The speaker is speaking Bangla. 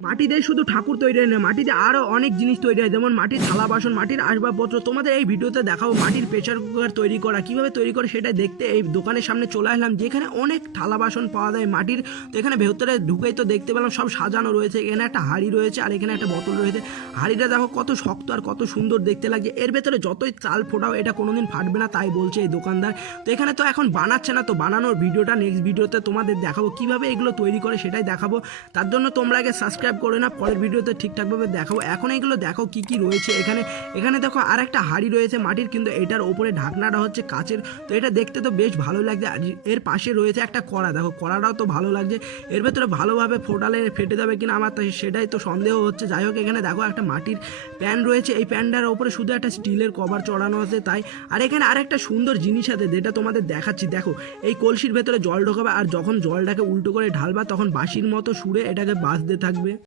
মাটি দিয়ে শুধু ঠাকুর তৈরি হয় না, মাটিতে আরও অনেক জিনিস তৈরি হয়, যেমন মাটির থালা বাসন, মাটির আসবাবপত্র। তোমাদের এই ভিডিওতে দেখাবো মাটির প্রেসার কুকার তৈরি করা, কীভাবে তৈরি করে সেটা দেখতে এই দোকানের সামনে চলে আসলাম, যেখানে অনেক থালা বাসন পাওয়া যায় মাটির। তো এখানে ভেতরে ঢুকেই তো দেখতে পেলাম সব সাজানো রয়েছে। এখানে একটা হাঁড়ি রয়েছে আর এখানে একটা বোতল রয়েছে। হাঁড়িটা দেখো কত শক্ত আর কত সুন্দর দেখতে লাগছে। এর ভেতরে যতই চাল ফোটাও এটা কোনোদিন ফাটবে না, তাই বলছে এই দোকানদার। তো এখানে তো এখন বানাচ্ছে না, তো বানানোর ভিডিওটা নেক্সট ভিডিওতে তোমাদের দেখাবো, কীভাবে এগুলো তৈরি করে সেটাই দেখাবো। তার জন্য তোমরা আগে সাবস্ক্রাইব করে না, পরের ভিডিওতে ঠিকঠাকভাবে দেখাবো। এখন এগুলো দেখো কি কি রয়েছে এখানে। এখানে দেখো আর একটা হাঁড়ি রয়েছে মাটির, কিন্তু এটার ওপরে ঢাকনাটা হচ্ছে কাচের। তো এটা দেখতে তো বেশ ভালো লাগছে। আর এর পাশে রয়েছে একটা কড়া, দেখো কড়াটাও তো ভালো লাগছে। এর ভেতরে ভালোভাবে ফোটালে ফেটে যাবে কিনা আমার তো সেটাই তো সন্দেহ হচ্ছে। যাই হোক, এখানে দেখো একটা মাটির প্যান রয়েছে, এই প্যানটার ওপরে শুধু একটা স্টিলের কভার চড়ানো আছে তাই। আর এখানে আরেকটা সুন্দর জিনিস আছে যেটা তোমাদের দেখাচ্ছি। দেখো এই কলসির ভেতরে জল ঢোকাবে, আর যখন জলটাকে উল্টো করে ঢালবা তখন বাঁশির মতো সুরে এটাকে বাজতে থাকবে।